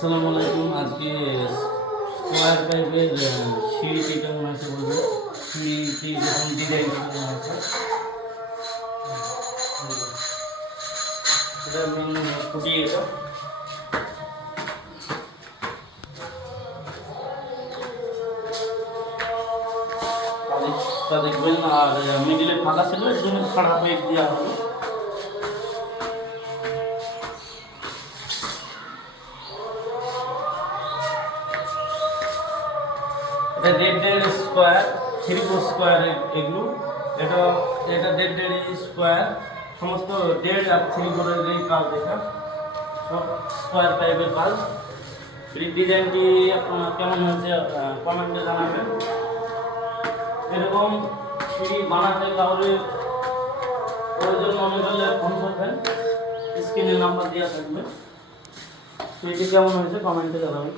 আসসালামু আলাইকুম। আজকে স্কোয়ার টাইপের সিঁড়িটি কেমন আছে বলবে। সিঁড়িটি যখন ডিজাইন কেমন আছে এটা মেন খুঁটি। এটা দেখবেন আর মিডিলে ফাঁকা ছিল এর জন্য খারাপ মেঘ দেওয়া হবে। এটা 1.5 স্কোয়ার 3/4 স্কোয়ার এগুলো। এটা এটা 1.5 স্কোয়ার সমস্ত 1.5 আর 3/4 এই কাজ। এটা সব স্কোয়ার টাইপের কাজ। এই ডিজাইনটি আপনার কেমন হয়েছে কমেন্টে জানাবেন। এরকম সিঁড়ি বানাতে তাহলে প্রয়োজন মনে করলে ফোন করবেন, স্ক্রিনের নাম্বার দেওয়া থাকবে। সিঁড়িটি কেমন হয়েছে কমেন্টে জানাবেন।